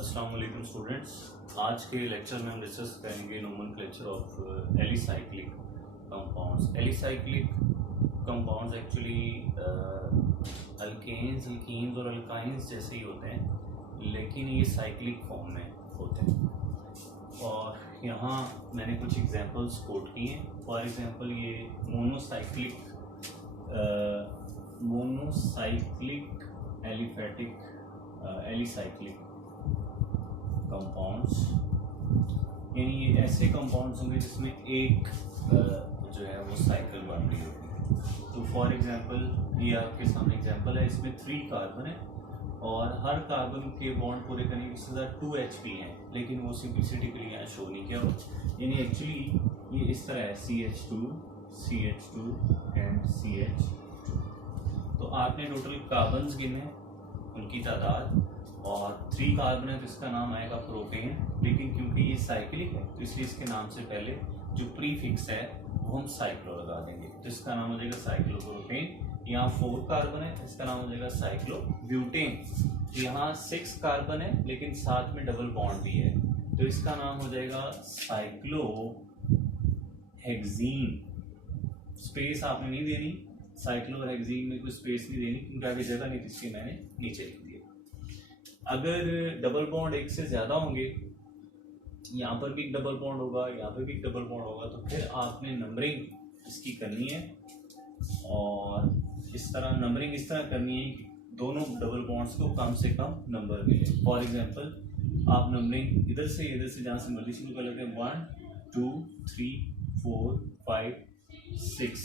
अस्सलाम वालेकुम स्टूडेंट्स। आज के लेक्चर में हम डिस्कस करेंगे nomenclature of alicyclic compounds. Alicyclic compounds actually alkanes, alkenes और अल्काइंस जैसे ही होते हैं, लेकिन ये साइक्लिक फॉर्म में होते हैं। और यहाँ मैंने कुछ एग्जांपल्स कोट किए हैं। फॉर एग्जांपल ये मोनोसाइक्लिक एलिसाइक्लिक कंपाउंड्स, यानी ये ऐसे कंपाउंड्स होंगे जिसमें एक जो है वो साइकिल बन रही होगी। तो फॉर एग्जांपल ये आपके सामने एग्जांपल है, इसमें 3 कार्बन है और हर कार्बन के बॉन्ड पूरे करने के साथ 2 HP हैं, लेकिन वो सिंपलिसिटी के लिए यहाँ शो नहीं किया। यानी एक्चुअली ये इस तरह है CH2 CH2 एंड CH2। तो आपने टोटल कार्बन्स गिने उनकी तादाद, और 3 कार्बन है तो इसका नाम आएगा प्रोपेन। लेकिन क्योंकि ये साइक्लिक है तो इसलिए इसके नाम से पहले जो प्रीफिक्स है वो हम साइक्लो लगा देंगे, तो इसका नाम हो जाएगा साइक्लोप्रोपेन। यहाँ 4 कार्बन है, इसका नाम हो जाएगा साइक्लोब्यूटेन। यहाँ 6 कार्बन है लेकिन साथ में डबल बॉन्ड भी है, तो इसका नाम हो जाएगा साइक्लोहेक्सीन। स्पेस आपने नहीं देनी, साइक्लोहेक्सीन में कोई स्पेस नहीं देनी क्योंकि आगे जगह नहीं थी, इसलिए मैंने नीचे लिख दिया। अगर डबल बॉन्ड एक से ज्यादा होंगे, यहाँ पर भी डबल बॉन्ड होगा, यहाँ पर भी डबल बॉन्ड होगा, तो फिर आपने नंबरिंग इसकी करनी है। और इस तरह नंबरिंग इस तरह करनी है कि दोनों डबल बॉन्ड्स को कम से कम नंबर मिले। फॉर एग्जांपल आप नंबरिंग इधर से जहाँ से मर्जी शुरू कर लेते हैं, 1 2 3 4 5 6,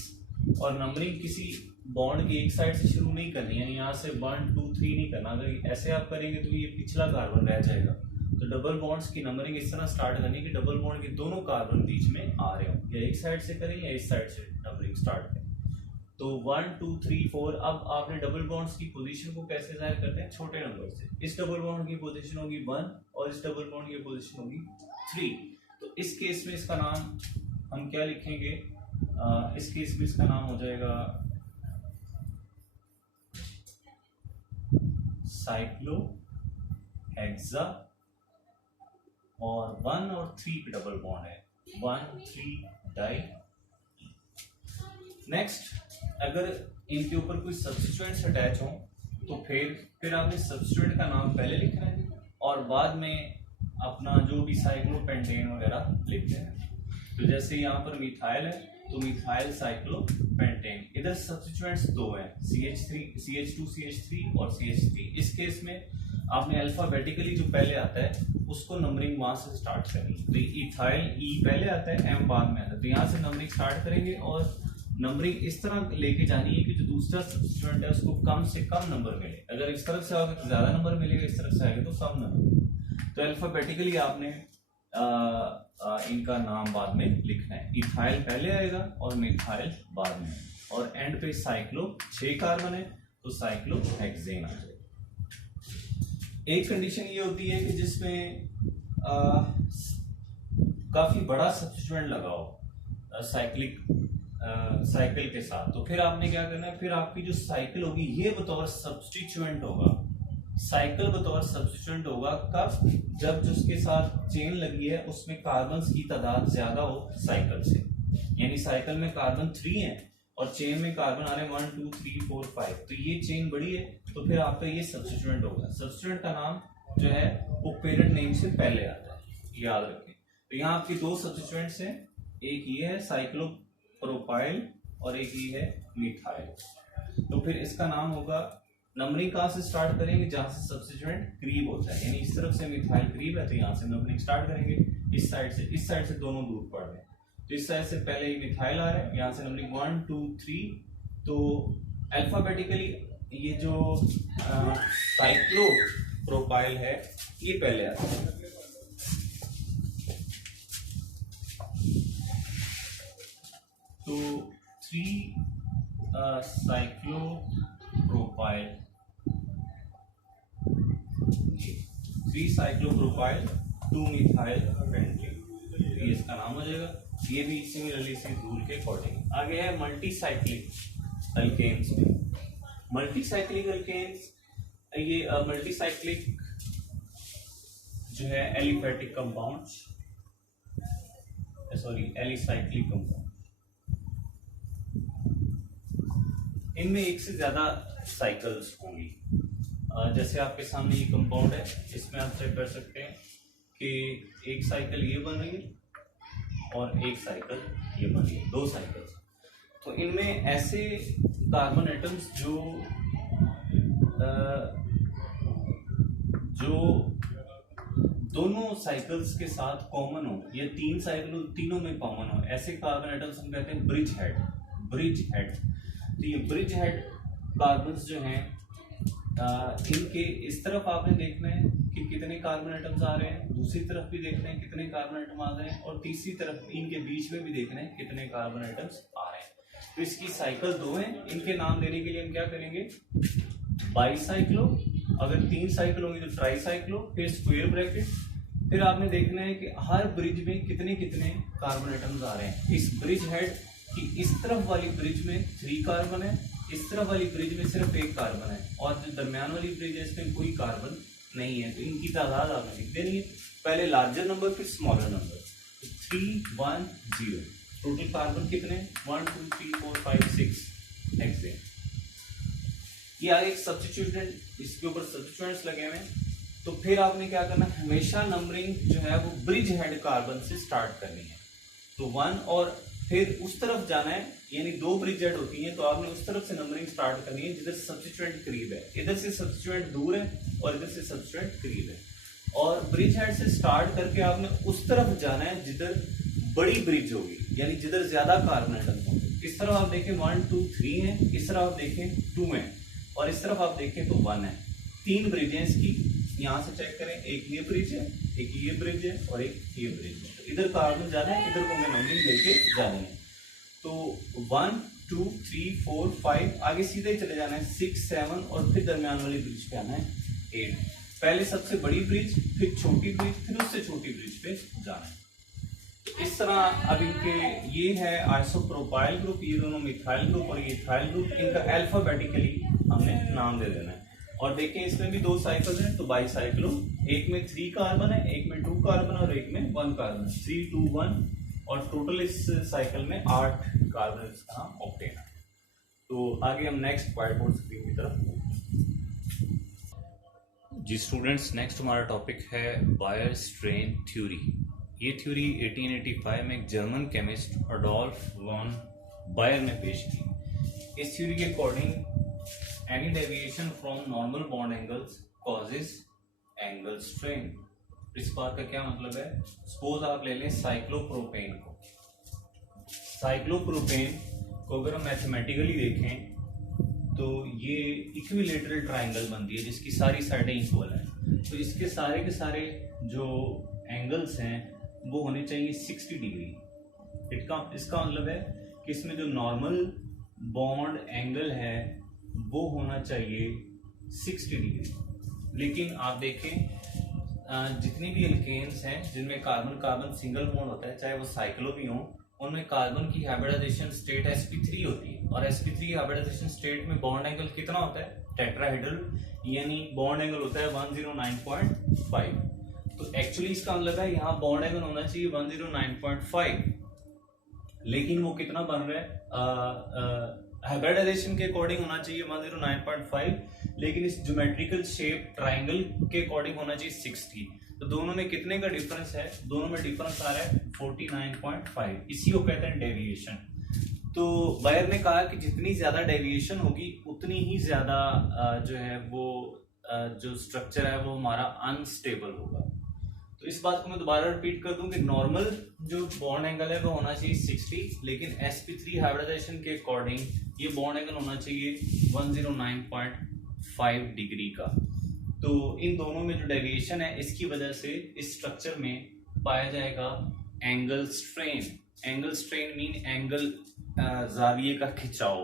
और नंबरिंग किसी बॉन्ड की एक साइड से शुरू नहीं करनी है, यहाँ से 1 2 3 नहीं करना। अगर ऐसे आप करेंगे तो ये पिछला कार्बन रह जाएगा। तो डबल बॉन्ड्स की नंबरिंग इस तरह स्टार्ट करनी है कि डबल बॉन्ड के दोनों कार्बन बीच में आ रहे हो, या एक साइड से करें या इस साइड से नंबरिंग स्टार्ट करें। तो 1 2 3 4। अब आपने डबल बॉन्ड्स की पोजीशन को कैसे जाहिर करते हैं? छोटे नंबर से। इस डबल बॉन्ड की पोजीशन होगी 1 और इस डबल बॉन्ड की पोजीशन होगी 3। तो इस केस में इसका नाम हम क्या लिखेंगे? इस केस में इसका नाम हो जाएगा साइक्लोहेक्सा, और 1 और 3 पे डबल बॉन्ड है, 1 3 डाई। नेक्स्ट, अगर इनके ऊपर कोई सब्स्टिट्यूएंट्स अटैच हो तो फिर आपने सब्स्टिट्यूएंट का नाम पहले लिखना है और बाद में अपना जो भी साइक्लोपेंटेन वगैरह लिखते हैं। तो जैसे यहाँ पर मिथाइल है तो मिथाइल साइक्लोपेंटेन। इधर सब्स्टिट्यूएंट्स 2 हैं, CH2 CH3 और CH3। इस केस में आपने अल्फाबेटिकली जो पहले आता है उसको नंबरिंग वहां से स्टार्ट करनी है। तो इथाइल E पहले आता है, M बाद में आता है, तो यहाँ से नंबरिंग स्टार्ट करेंगे और नंबरिंग इस तरह लेके जानी है कि जो दूसरा सब्स्टिट्यूएंट है उसको कम से कम नंबर मिले। अगर इस तरफ से आओगे तो ज्यादा नंबर मिलेगा, इस तरफ से आएगा तो कम नंबर। तो अल्फाबेटिकली आपने इनका नाम बाद में लिखना है। इथाइल पहले आएगा और मिथाइल बाद में, और एंड पे साइक्लो 6 कार्बन है तो साइक्लोहेक्सेन आ जाएगा। एक कंडीशन ये होती है कि जिसमें काफी बड़ा सब्स्टिट्यूएंट लगाओ साइकिल के साथ, तो फिर आपने क्या करना है? फिर आपकी जो साइकिल होगी ये बतौर सब्स्टिट्यूएंट होगा, साइकिल बतौर सब्स्टिट्यूएंट होगा। कब? जब जिसके साथ चेन लगी है उसमें कार्बन्स की तादाद ज्यादा हो साइकिल से। यानी साइकिल में कार्बन 3 है और चेन में कार्बन आ रहे हैं 1 2 3 4 5, तो ये चेन बड़ी है तो फिर आपका ये सब्स्टिट्यूएंट होगा। सब्स्टिट्यूएंट का नाम जो है वो पेरेंट नेम से पहले आता है, याद रखें। तो यहाँ आपकी 2 सब्स्टिट्यूएंट्स हैं, एक ये है साइक्लोप्रोपाइल और एक ये है मिथाइल। तो फिर इसका नाम होगा, नंबरिंग कहाँ से स्टार्ट करेंगे? जहां से सब्स्टिट्यूएंट करीब होता है, यानी इस तरफ से मिथाइल करीब है तो यहाँ से नंबरिंग स्टार्ट करेंगे। इस साइड से दोनों दूर पड़ रहे हैं, तो इस साइड से पहले ही मिथाइल आ रहा है, यहाँ से नंबरिंग 1 2 3। तो अल्फाबेटिकली ये जो साइक्लोप्रोपाइल है ये पहले आता है। तो 3 साइक्लोप्रोपाइल, 3 साइक्लोप्रोपाइल 2 मिथाइल पेंटेन, ये इसका नाम हो जाएगा। ये भी सिमिलरली इसी रूल के अकॉर्डिंग। आगे है मल्टीसाइक्लिक अल्केन्स में। मल्टीसाइक्लिक अल्केन्स, ये मल्टीसाइक्लिक जो है aliphatic compounds, sorry alicyclic compound, इनमें एक से ज्यादा साइकिल्स होंगी। जैसे आपके सामने ये कंपाउंड है, इसमें आप चेक कर सकते हैं कि एक साइकिल ये बन रही है और एक साइकिल ये बन रही है, दो साइकिल्स। तो इनमें ऐसे कार्बन एटम्स जो दोनों साइकिल्स के साथ कॉमन हो, या तीन साइकिल तीनों में कॉमन हो, ऐसे कार्बन एटम्स हम कहते हैं ब्रिज हेड। ब्रिज हेड, तो ये ब्रिज हेड कार्बन्स जो हैं, इनके इस तरफ आपने देखना है कि कितने कार्बन एटम्स आ रहे हैं, दूसरी तरफ भी देखना है कितने कार्बन एटम आ रहे हैं, और तीसरी तरफ इनके बीच में भी देखना है कितने कार्बन एटम्स आ रहे हैं। तो इसकी साइकिल दो हैं, इनके नाम देने के लिए हम क्या करेंगे, बाईसाइक्लो, अगर तीन साइकिल होंगी तो ट्राईसाइक्लो, फिर स्क्वायर ब्रैकेट, फिर आपने देखना है कि हर ब्रिज में कितने कितने कार्बन एटम्स आ रहे हैं। इस ब्रिज हेड की इस तरफ वाली ब्रिज में 3 कार्बन है, इस तरफ वाली ब्रिज में सिर्फ 1 कार्बन है, और जो दरमियान वाली ब्रिज है इसमें कोई कार्बन नहीं है। तो इनकी तादाद आपने लिख देनी है, पहले लार्जर नंबर फिर स्मॉलर नंबर। 3 1 0, टोटल कार्बन कितने, 1 2 3 4 5 6 हेक्सेन। ये आगे एक सब्स्टिट्यूटेंट, इसके ऊपर सब्स्टिट्यूएंट्स लगे हुए हैं। तो फिर आपने क्या करना है, हमेशा नंबरिंग जो है वो ब्रिज हेड कार्बन से स्टार्ट करनी है। तो 1, और फिर उस तरफ जाना है, यानी 2 ब्रिज हेड होती हैं, तो आपने उस तरफ से नंबरिंग स्टार्ट करनी है जिधर सब्स्टिट्यूएंट करीब है। इधर से सब्स्टिट्यूएंट दूर है और इधर से सब्स्टिट्यूएंट करीब है, और ब्रिज हेड से स्टार्ट करके आपने उस तरफ जाना है जिधर बड़ी ब्रिज होगी, यानी जिधर ज्यादा कार्बन एटम होंगे। इस तरफ आप देखें 1 2 3 है, इस तरफ आप देखें 2 है, और इस तरफ आप देखें तो 1 है। 3 ब्रिज है इसकी, यहाँ से चेक करें, एक ये ब्रिज है, एक ये ब्रिज है, और एक ये ब्रिज है। तो इधर कार्बन जाना है, इधर को हमें नंबरिंग लेके जानी है। तो 1 2 3 4 5, आगे सीधे ही चले जाना है 6 7, और फिर दरमियान वाली ब्रिज पे आना है 8। पहले सबसे बड़ी ब्रिज, फिर छोटी ब्रिज, फिर उससे छोटी ब्रिज पे जाना है। इस तरह अब इनके ये है आइसोप्रोपाइल ग्रुप, ये दोनों मिथाइल ग्रुप और ये इथाइल ग्रुप, इनका अल्फाबेटिकली हमने नाम दे देना है। और देखें इसमें भी 2 साइकिल्स हैं, तो बाईसाइक्लो, एक में 3 कार्बन है, एक में 2 कार्बन और एक में 1 कार्बन, 3 2 1, और टोटल इस साइकिल में 8 कार्बन इसका नाम ऑक्टेन है। तो आगे हम नेक्स्ट व्हाइट बोर्ड स्क्रीन की तरफ। जी स्टूडेंट्स, नेक्स्ट हमारा टॉपिक है बायर-स्ट्रेन थ्योरी। ये थ्योरी 1885 में एक German chemist Adolf von Baeyer ने पेश की। इस थ्योरी के according any deviation from normal bond angles causes angle strain. इस बात का क्या मतलब है, सपोज आप ले लें साइक्लोप्रोपेन को। साइक्लोप्रोपेन को अगर हम मैथमेटिकली देखें तो ये इक्विलेटरल ट्राइंगल बनती है जिसकी सारी साइडें इक्वल हैं। तो इसके सारे के सारे जो एंगल्स हैं वो होने चाहिए 60 डिग्री। इसका मतलब है कि इसमें जो नॉर्मल बॉन्ड एंगल है वो होना चाहिए 60 डिग्री। लेकिन आप देखें जितनी भी एल्केन्स हैं जिनमें कार्बन कार्बन सिंगल बॉन्ड होता है, चाहे वो साइक्लो भी हो, उनमें कार्बन की हाइब्रिडाइजेशन स्टेट sp3 होती है, और sp3 हाइब्रिडाइजेशन स्टेट में बॉन्ड एंगल कितना होता है, टेट्राहेड्रल, यानी बॉन्ड एंगल होता है 109.5। तो एक्चुअली इसका मतलब है यहाँ बॉन्ड एंगल होना चाहिए 109.5, लेकिन वो कितना बन रहा है, हाइब्रिडाइजेशन के अकॉर्डिंग होना चाहिए 109.5, लेकिन इस ज्योमेट्रिकल शेप ट्राइंगल के अकॉर्डिंग होना चाहिए 60। तो दोनों में कितने का डिफरेंस है, दोनों में डिफरेंस आ रहा है 49.5। इसी को कहते हैं डेविएशन। तो बायर ने कहा कि जितनी ज्यादा डेविएशन होगी उतनी ही ज्यादा जो है वो जो स्ट्रक्चर है वो हमारा अनस्टेबल होगा। तो इस बात को मैं दोबारा रिपीट कर दूं कि नॉर्मल जो बॉन्ड एंगल है वो होना चाहिए 60, लेकिन sp3 हाइब्रिडाइजेशन के अकॉर्डिंग ये बॉन्ड एंगल होना चाहिए 109.5 डिग्री का। तो इन दोनों में जो डेविएशन है इसकी वजह से इस स्ट्रक्चर में पाया जाएगा angle strain. Angle strain mean angle जाविये का खिंचाव।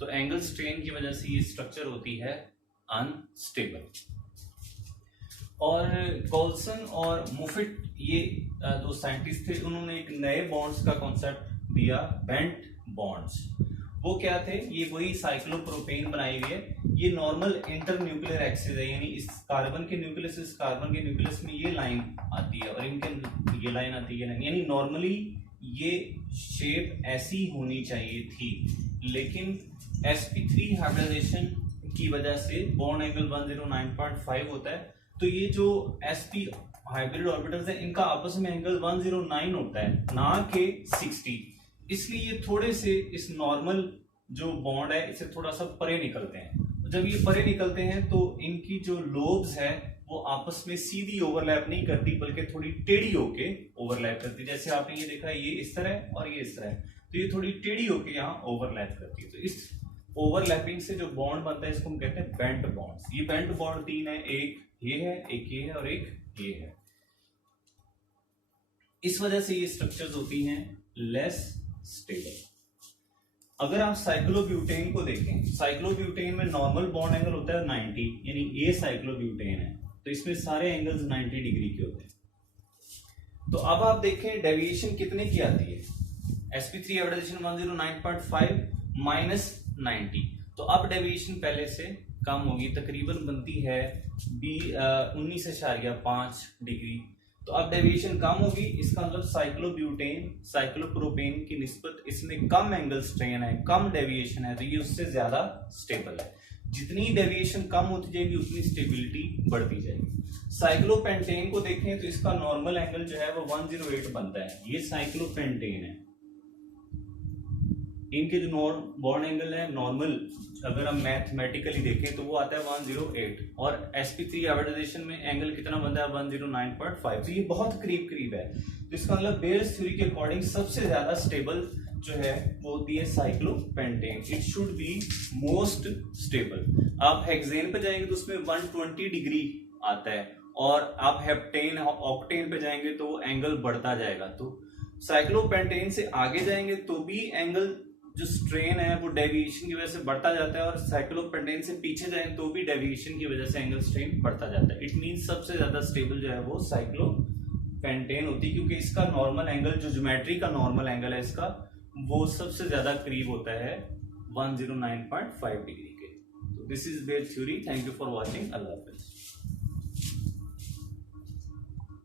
तो एंगल स्ट्रेन की वजह से ये स्ट्रक्चर होती है अनस्टेबल। और कॉल्सन और मुफिट ये दो साइंटिस्ट थे, उन्होंने एक नए बॉन्ड्स का कॉन्सेप्ट दिया, बेंट बॉन्ड्स। वो क्या थे, ये वही साइक्लोप्रोपेन बनाई हुई है। ये नॉर्मल इंटर न्यूक्लियर एक्सिस है, यानी इस कार्बन के न्यूक्लियस इस कार्बन के न्यूक्लियस में ये लाइन आती है और इनके ये लाइन आती है, यानी नॉर्मली ये शेप ऐसी होनी चाहिए थी, लेकिन sp3 हाइब्रिडाइजेशन की वजह से बॉन्ड एंगल 109.5 होता है। तो ये जो sp हाइब्रिड ऑर्बिटल्स है इनका आपस में एंगल 109 होता है, ना कि 60, इसलिए ये थोड़े से इस नॉर्मल जो बॉन्ड है इससे थोड़ा सा परे निकलते हैं। जब ये परे निकलते हैं तो इनकी जो लोब्स है वो आपस में सीधी ओवरलैप नहीं करती, बल्कि थोड़ी टेढ़ी होके ओवरलैप करती है। जैसे आपने ये देखा, ये इस तरह है और ये इस तरह है, तो ये थोड़ी टेढ़ी होके यहाँ ओवरलैप करती है। तो इस ओवरलैपिंग से जो बॉन्ड बनता है इसको हम कहते हैं बेंट बॉन्ड्स। ये बेंट बॉन्ड तीन है, एक ये है, एक ये है और एक ये है। इस वजह से ये स्ट्रक्चर्स होती हैं लेस स्टेबल। अगर आप साइक्लोब्यूटेन को देखें, साइक्लोब्यूटेन में नॉर्मल बॉन्ड एंगल होता है 90, यानी ये साइक्लोब्यूटेन है तो इसमें सारे एंगल्स 90 डिग्री के होते हैं। तो अब आप देखें डेविएशन कितने की आती है, sp3 हाइब्रिडाइजेशन 109.5 माइनस 90, तो अब डेविएशन पहले से कम होगी, तकरीबन बनती है 19.5 डिग्री। तो अब डेविएशन कम होगी, इसका मतलब साइक्लोब्यूटेन साइक्लोप्रोपेन की निस्बत इसमें कम एंगल स्ट्रेन है, कम डेविएशन है, तो ये उससे ज्यादा स्टेबल है। जितनी डेविएशन कम होती जाएगी उतनी स्टेबिलिटी बढ़ती जाएगी। साइक्लोपेंटेन को देखें तो इसका नॉर्मल एंगल जो है वो 108 बनता है। ये साइक्लोपेंटेन है, इनके जो बॉन्ड एंगल है नॉर्मल अगर हम मैथमेटिकली देखें तो वो आता है 108, और sp3 हाइब्रिडाइजेशन में एंगल कितना बनता है 109.5, तो ये बहुत करीब करीब है। तो इसका मतलब बेल्स थ्योरी के अकॉर्डिंग सबसे ज्यादा स्टेबल जो है वो होती है cyclopentane. It should be most stable. आप हेक्सेन पे जाएंगे तो उसमें 120 डिग्री आता है, और आप हेप्टेन ऑक्टेन पे जाएंगे तो वो एंगल बढ़ता जाएगा। तो साइक्लोपेंटेन से आगे जाएंगे तो भी एंगल जो स्ट्रेन है वो डेविएशन की वजह से बढ़ता जाता है, और साइक्लोपेंटेन से पीछे जाएं तो भी डेविएशन की वजह से एंगल स्ट्रेन बढ़ता जाता है। इट मींस सबसे ज्यादा स्टेबल जो है वो साइक्लोपेंटेन होती है, क्योंकि इसका नॉर्मल एंगल जो ज्योमेट्री का नॉर्मल एंगल है इसका वो सबसे ज्यादा करीब होता है 109.5 डिग्री के। This is Bell's theory. Thank you for watching. अल्लाह हाफिज।